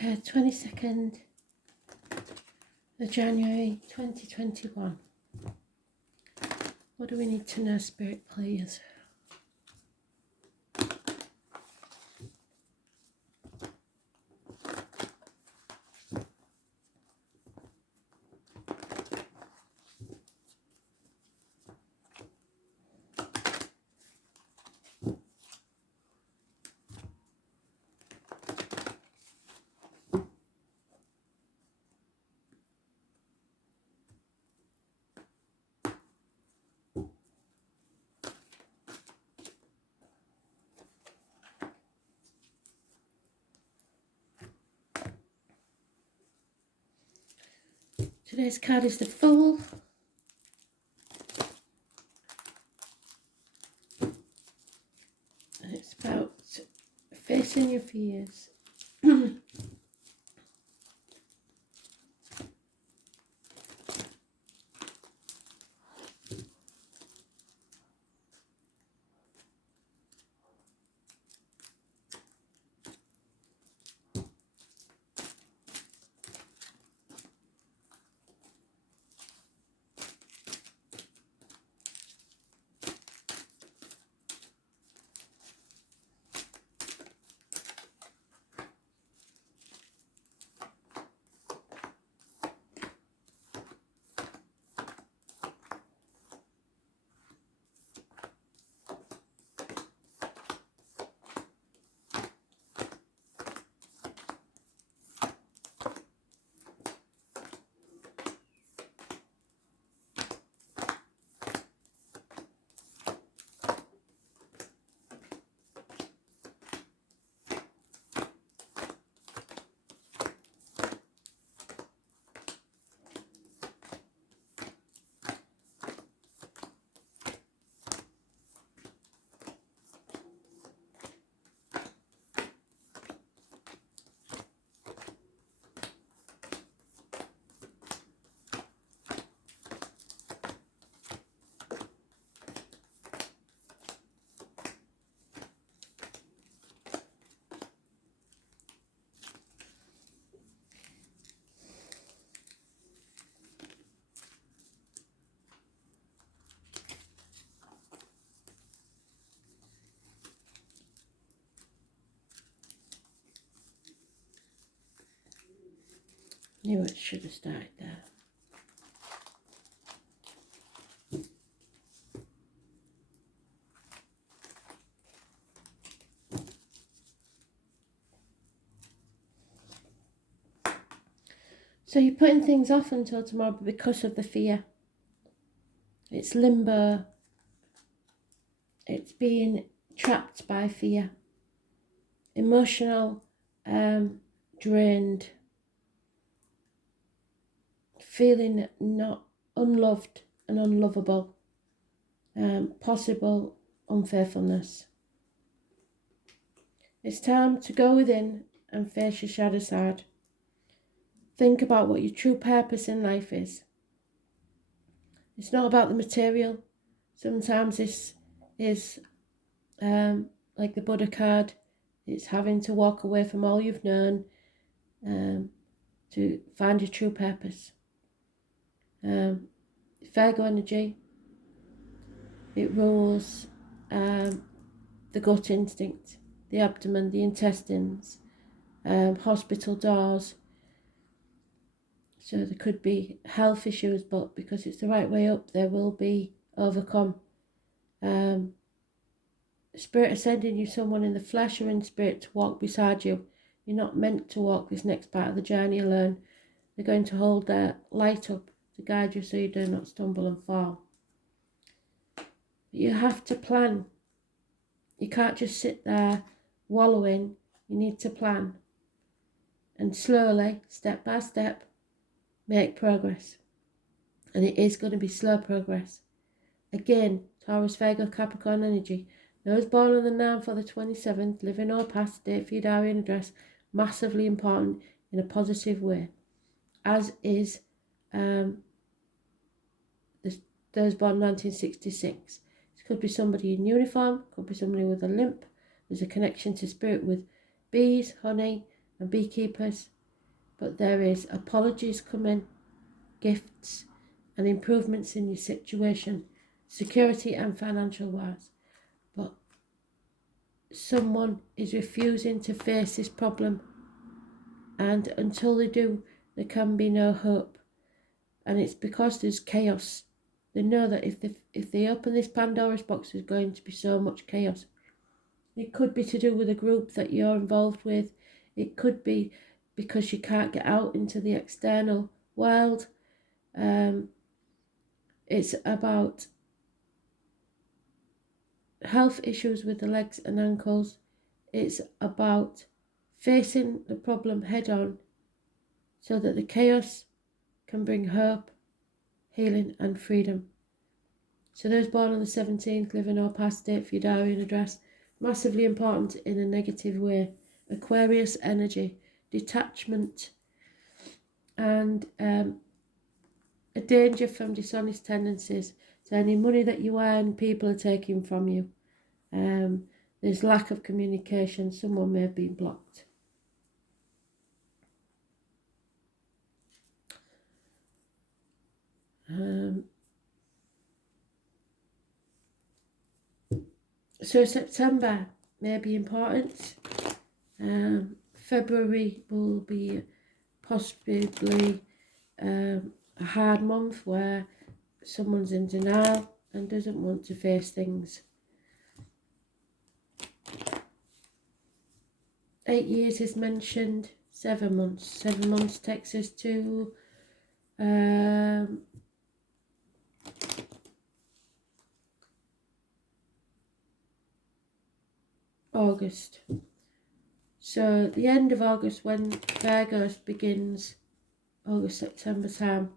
Okay, 22nd of January 2021. What do we need to know, Spirit, please? Today's card is the Fool. And it's about facing your fears. Knew it should have started there. So you're putting things off until tomorrow because of the fear. It's limbo. It's being trapped by fear. Emotional, drained. Feeling not unloved and unlovable. Possible unfaithfulness. It's time to go within and face your shadow side. Think about what your true purpose in life is. It's not about the material. Sometimes this is like the Buddha card. It's having to walk away from all you've known to find your true purpose. Virgo energy. It rules the gut instinct, the abdomen, the intestines, hospital doors. So there could be health issues, but because it's the right way up, there will be overcome. Spirit is sending you someone in the flesh or in spirit to walk beside you. You're not meant to walk this next part of the journey alone. They're going to hold their light up to guide you so you do not stumble and fall. But you have to plan. You can't just sit there wallowing. You need to plan. And slowly, step by step, make progress. And it is going to be slow progress. Again, Taurus, Virgo, Capricorn energy. Those born on the 9th or the 27th, living or past, date for your diary and address, massively important in a positive way. As is those born 1966. It could be somebody in uniform, could be somebody with a limp. There's a connection to spirit with bees, honey, and beekeepers, but there is apologies coming, gifts and improvements in your situation, security and financial wise. But someone is refusing to face this problem, and until they do, there can be no hope. And it's because there's chaos. They know that if they open this Pandora's box, there's going to be so much chaos. It could be to do with a group that you're involved with. It could be because you can't get out into the external world. It's about health issues with the legs and ankles. It's about facing the problem head on so that the chaos can bring hope, healing and freedom. So those born on the 17th, living or past date for your diary and address, massively important in a negative way. Aquarius energy, detachment and a danger from dishonest tendencies. So any money that you earn, people are taking from you. There's lack of communication. Someone may have been blocked. So September may be important. February will be possibly a hard month where someone's in denial and doesn't want to face things. 8 years is mentioned. 7 months. 7 months takes us to August. So the end of August, when Virgo begins, August, September time,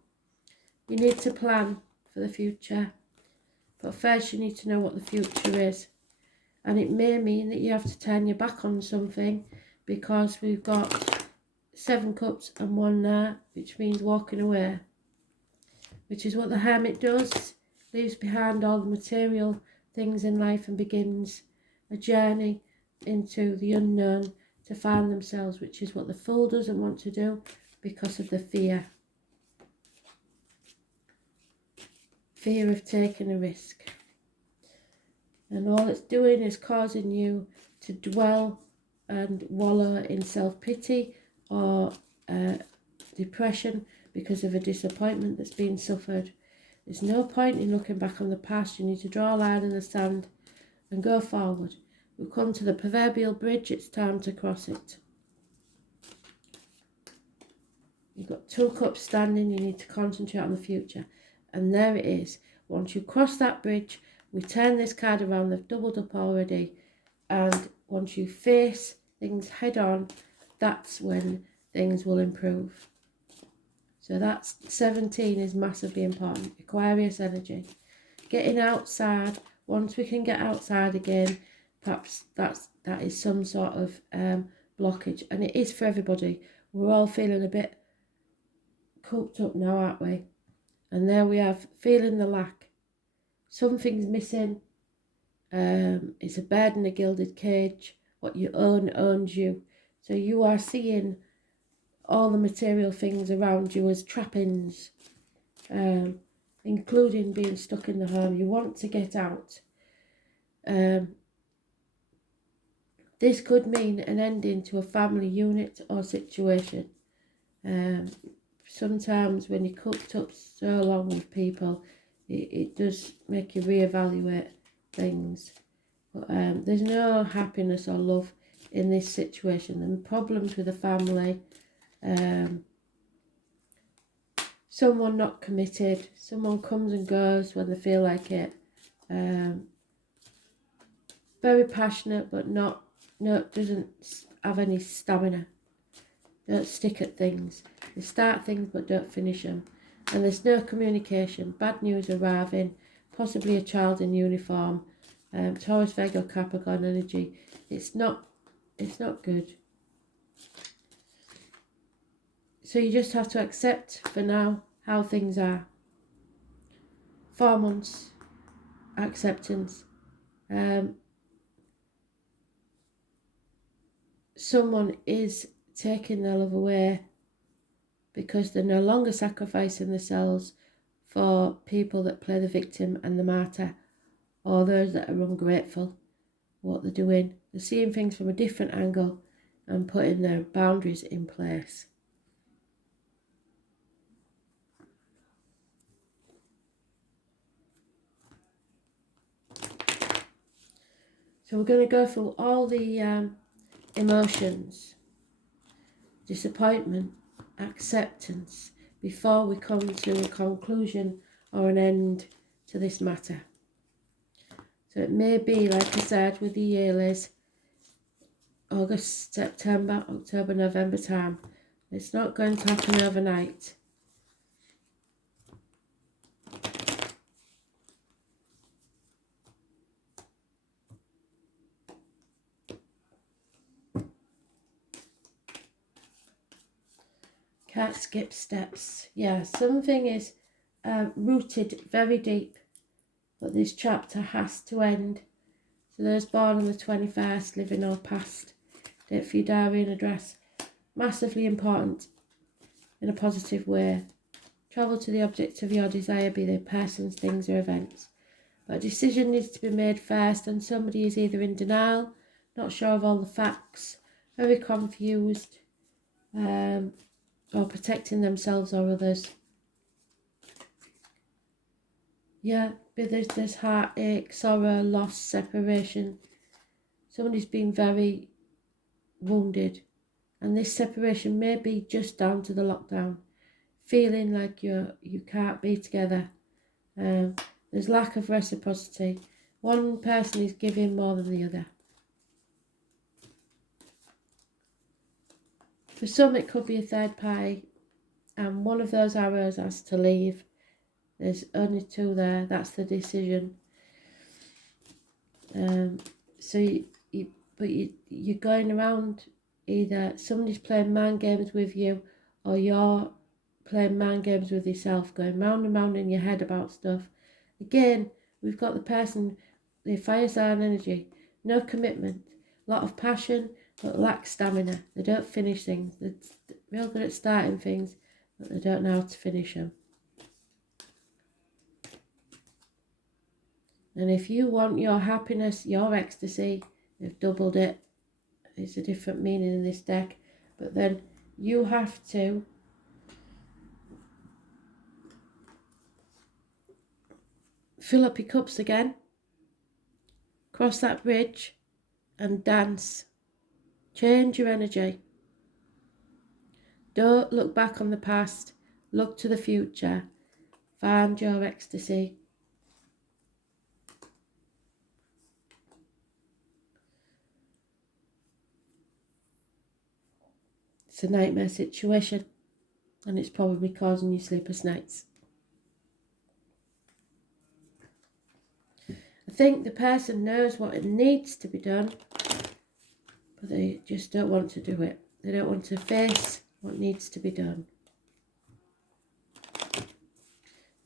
you need to plan for the future. But first you need to know what the future is. And it may mean that you have to turn your back on something, because we've got 7 cups and 1 there, which means walking away. Which is what the Hermit does. Leaves behind all the material things in life and begins a journey into the unknown to find themselves, which is what the Fool doesn't want to do because of the fear. Fear of taking a risk. And all it's doing is causing you to dwell and wallow in self-pity or depression because of a disappointment that's been suffered. There's no point in looking back on the past. You need to draw a line in the sand and go forward. We've come to the proverbial bridge. It's time to cross it. You've got 2 cups standing. You need to concentrate on the future. And there it is. Once you cross that bridge, we turn this card around. They've doubled up already. And once you face things head on, that's when things will improve. So that's 17 is massively important. Aquarius energy. Getting outside. Once we can get outside again, perhaps that is some sort of blockage. And it is for everybody. We're all feeling a bit cooped up now, aren't we? And there we have feeling the lack. Something's missing. It's a bird in a gilded cage. What you own owns you. So you are seeing all the material things around you as trappings, including being stuck in the home. You want to get out. This could mean an ending to a family unit or situation. Sometimes when you're cooked up so long with people, it does make you reevaluate things. But there's no happiness or love in this situation. And problems with the family, someone not committed, someone comes and goes when they feel like it. Very passionate, but doesn't have any stamina. Don't stick at things. They start things but don't finish them. And there's no communication. Bad news arriving. Possibly a child in uniform. Taurus, Virgo, Capricorn energy. It's not good. So you just have to accept for now how things are. 4 months. Acceptance. Someone is taking their love away because they're no longer sacrificing themselves for people that play the victim and the martyr, or those that are ungrateful for what they're doing. They're seeing things from a different angle and putting their boundaries in place. So we're going to go through all the emotions, disappointment, acceptance, before we come to a conclusion or an end to this matter. So it may be, like I said, with the yearlies, August, September, October, November time. It's not going to happen overnight. Can't skip steps. Yeah, something is rooted very deep, but this chapter has to end. So those born on the 21st, living or past, date for your diary and address, massively important in a positive way. Travel to the object of your desire, be they persons, things or events. But a decision needs to be made first, and somebody is either in denial, not sure of all the facts, very confused, or protecting themselves or others. Yeah, but there's heartache, sorrow, loss, separation. Somebody's been very wounded, and this separation may be just down to the lockdown, feeling like you can't be together. There's lack of reciprocity. One person is giving more than the other. For some it could be a third party, and one of those arrows has to leave. There's only two there, that's the decision. So you're going around, either somebody's playing mind games with you, or you're playing mind games with yourself, going round and round in your head about stuff. Again, we've got the person, the fire sign energy, no commitment, a lot of passion, but lack stamina. They don't finish things. They're real good at starting things, but they don't know how to finish them. And if you want your happiness, your ecstasy, they've doubled it. It's a different meaning in this deck. But then you have to fill up your cups again, cross that bridge and dance. Change your energy. Don't look back on the past, look to the future. Find your ecstasy. It's a nightmare situation, and it's probably causing you sleepless nights. I think the person knows what it needs to be done, but they just don't want to do it. They don't want to face what needs to be done.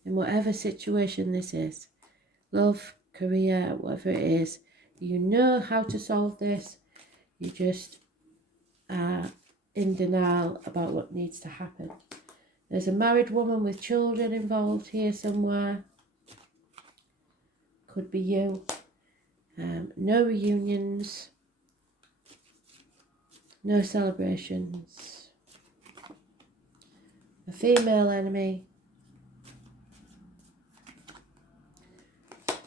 In whatever situation this is, love, career, whatever it is, you know how to solve this. You just are in denial about what needs to happen. There's a married woman with children involved here somewhere. Could be you. No reunions. No celebrations. A female enemy.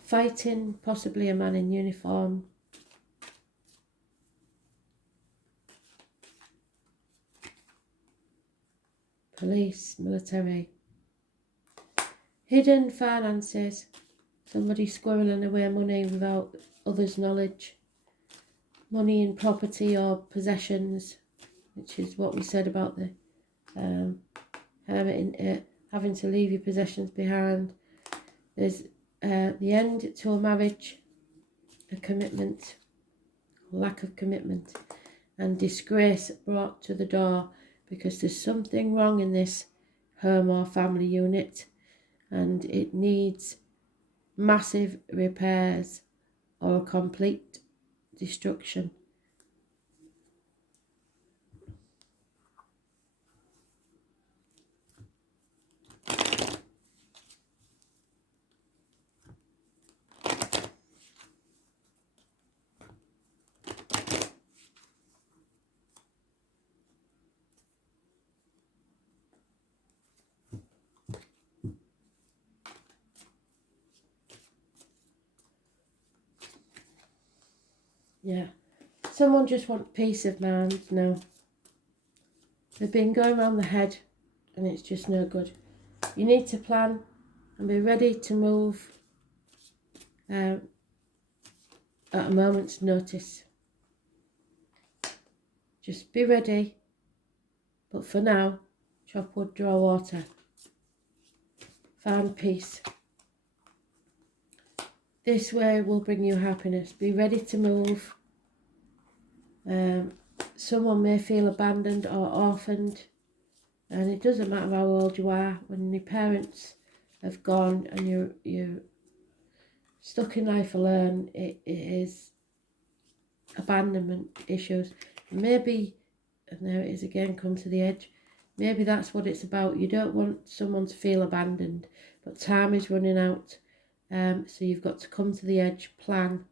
Fighting, possibly a man in uniform. Police, military. Hidden finances. Somebody squirreling away money without others' knowledge. Money in property or possessions, which is what we said about the hermit, having to leave your possessions behind. There's the end to a marriage, a commitment, lack of commitment, and disgrace brought to the door because there's something wrong in this home or family unit, and it needs massive repairs or a complete destruction. Yeah. Someone just wants peace of mind now. They've been going around the head and it's just no good. You need to plan and be ready to move at a moment's notice. Just be ready. But for now, chop wood, draw water. Find peace. This way will bring you happiness. Be ready to move. Someone may feel abandoned or orphaned. And it doesn't matter how old you are. When your parents have gone and you're stuck in life alone, it is abandonment issues. Maybe, and there it is again, come to the edge. Maybe that's what it's about. You don't want someone to feel abandoned, but time is running out. So you've got to come to the edge, plan.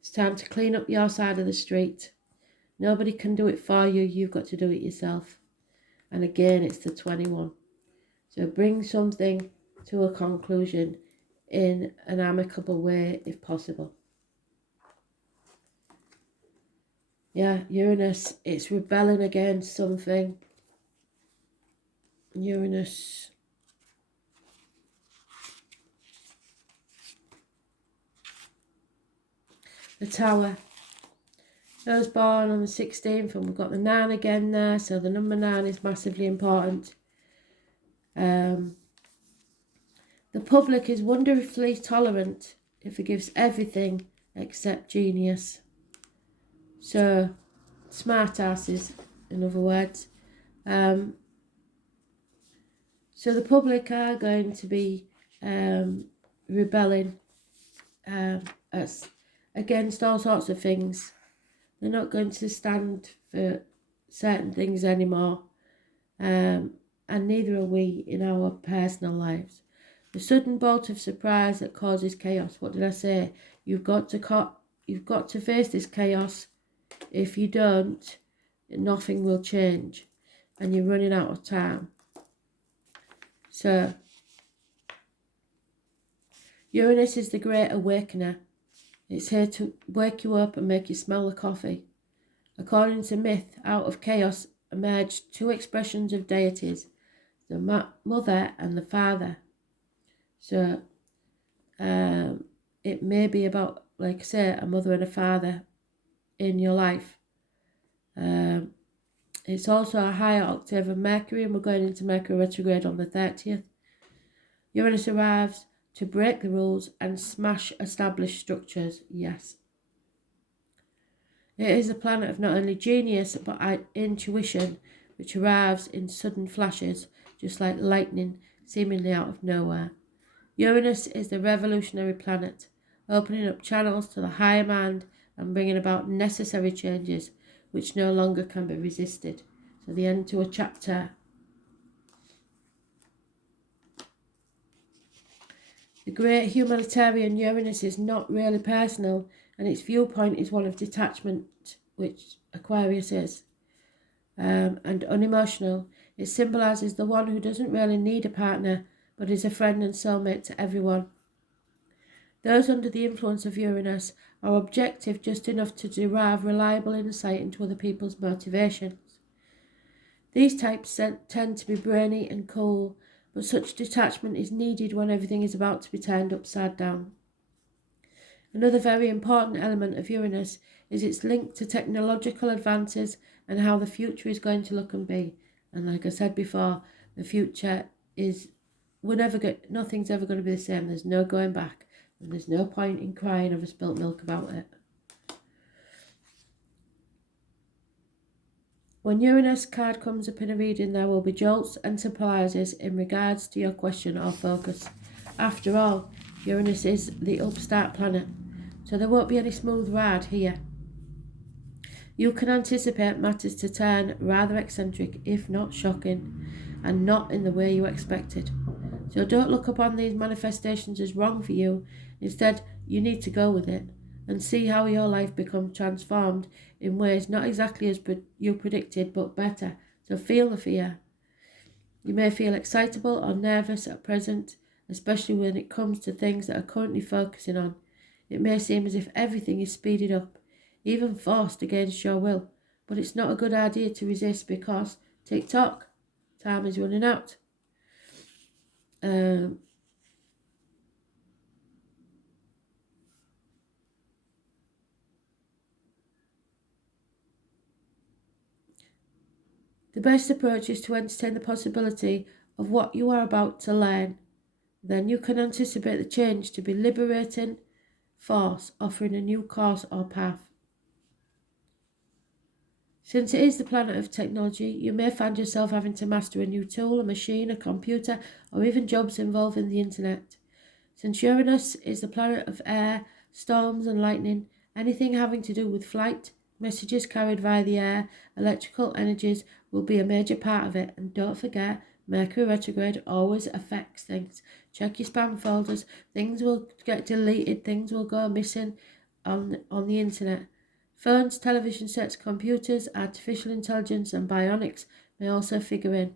It's time to clean up your side of the street. Nobody can do it for you. You've got to do it yourself. And again, it's the 21. So bring something to a conclusion in an amicable way, if possible. Yeah, Uranus, it's rebelling against something. Uranus. The Tower. Those born on the 16th, and we've got the 9 again there, so the number 9 is massively important. The public is wonderfully tolerant. It forgives everything except genius. So, smart asses, in other words. So the public are going to be rebelling against all sorts of things. They're not going to stand for certain things anymore. And neither are we in our personal lives. The sudden bolt of surprise that causes chaos. What did I say? You've got to face this chaos. If you don't, nothing will change, and you're running out of time. So, Uranus is the great awakener. It's here to wake you up and make you smell the coffee. According to myth, out of chaos emerged 2 expressions of deities, the mother and the father. So, it may be about, like I say, a mother and a father in your life. It's also a higher octave of Mercury, and we're going into Mercury retrograde on the 30th. Uranus arrives to break the rules and smash established structures. Yes. It is a planet of not only genius but intuition, which arrives in sudden flashes, just like lightning, seemingly out of nowhere. Uranus is the revolutionary planet, opening up channels to the higher mind and bringing about necessary changes which no longer can be resisted. So the end to a chapter. The great humanitarian Uranus is not really personal, and its viewpoint is one of detachment, which Aquarius is, and unemotional. It symbolises the one who doesn't really need a partner, but is a friend and soulmate to everyone. Those under the influence of Uranus are objective just enough to derive reliable insight into other people's motivations. These types tend to be brainy and cool, but such detachment is needed when everything is about to be turned upside down. Another very important element of Uranus is its link to technological advances and how the future is going to look and be. And like I said before, the future is, nothing's ever going to be the same. There's no going back, and there's no point in crying over spilt milk about it. When Uranus card comes up in a reading, there will be jolts and surprises in regards to your question or focus. After all, Uranus is the upstart planet, so there won't be any smooth ride here. You can anticipate matters to turn rather eccentric, if not shocking, and not in the way you expected. So don't look upon these manifestations as wrong for you. Instead, you need to go with it and see how your life becomes transformed in ways not exactly as you predicted, but better. So feel the fear. You may feel excitable or nervous at present, especially when it comes to things that are currently focusing on. It may seem as if everything is speeded up. even forced against your will. But it's not a good idea to resist because, tick-tock, time is running out. The best approach is to entertain the possibility of what you are about to learn. Then you can anticipate the change to be liberating force, offering a new course or path. Since it is the planet of technology, you may find yourself having to master a new tool, a machine, a computer, or even jobs involving the internet. Since Uranus is the planet of air, storms and lightning, anything having to do with flight, messages carried via the air, electrical energies will be a major part of it. And don't forget, Mercury retrograde always affects things. Check your spam folders. Things will get deleted. Things will go missing on the internet. Phones, television sets, computers, artificial intelligence and bionics may also figure in.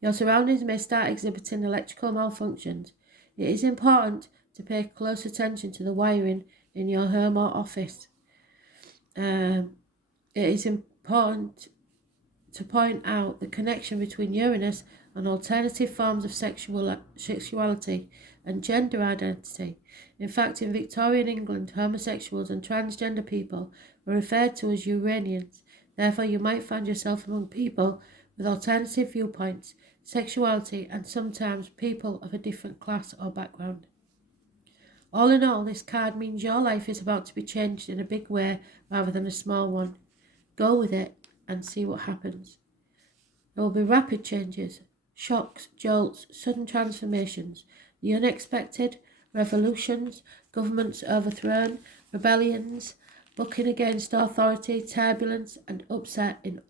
Your surroundings may start exhibiting electrical malfunctions. It is important to pay close attention to the wiring in your home or office. It is important to point out the connection between Uranus and alternative forms of sexuality and gender identity. In fact, in Victorian England, homosexuals and transgender people were referred to as Uranians. Therefore, you might find yourself among people with alternative viewpoints, sexuality, and sometimes people of a different class or background. All in all, this card means your life is about to be changed in a big way rather than a small one. Go with it and see what happens. There will be rapid changes, shocks, jolts, sudden transformations, the unexpected, revolutions, governments overthrown, rebellions, bucking against authority, turbulence and upset in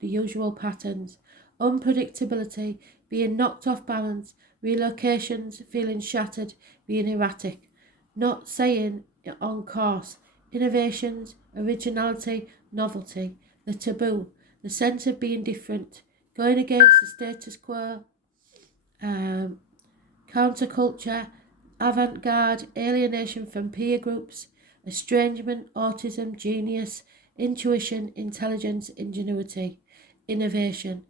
the usual patterns, unpredictability, being knocked off balance, relocations, feeling shattered, being erratic, not staying on course, innovations, originality, novelty, the taboo, the sense of being different, going against the status quo, counterculture, avant-garde, alienation from peer groups, estrangement, autism, genius, intuition, intelligence, ingenuity, innovation,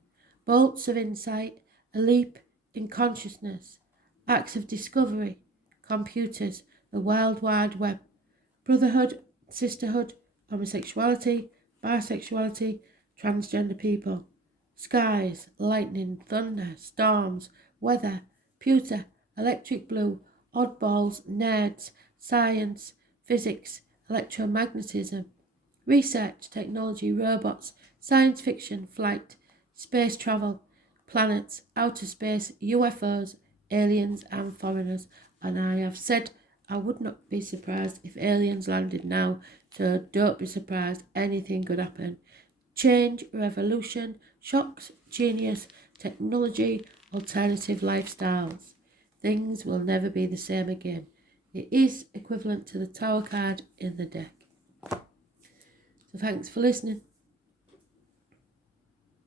bolts of insight, a leap in consciousness, acts of discovery, computers, the wild wide web, brotherhood, sisterhood, homosexuality, bisexuality, transgender people, skies, lightning, thunder, storms, weather, pewter, electric blue, oddballs, nerds, science, physics, electromagnetism, research, technology, robots, science fiction, flight, space travel, planets, outer space, UFOs, aliens and foreigners. And I have said I would not be surprised if aliens landed now, so don't be surprised, anything could happen. Change, revolution, shocks, genius, technology, alternative lifestyles. Things will never be the same again. It is equivalent to the Tower card in the deck. So thanks for listening.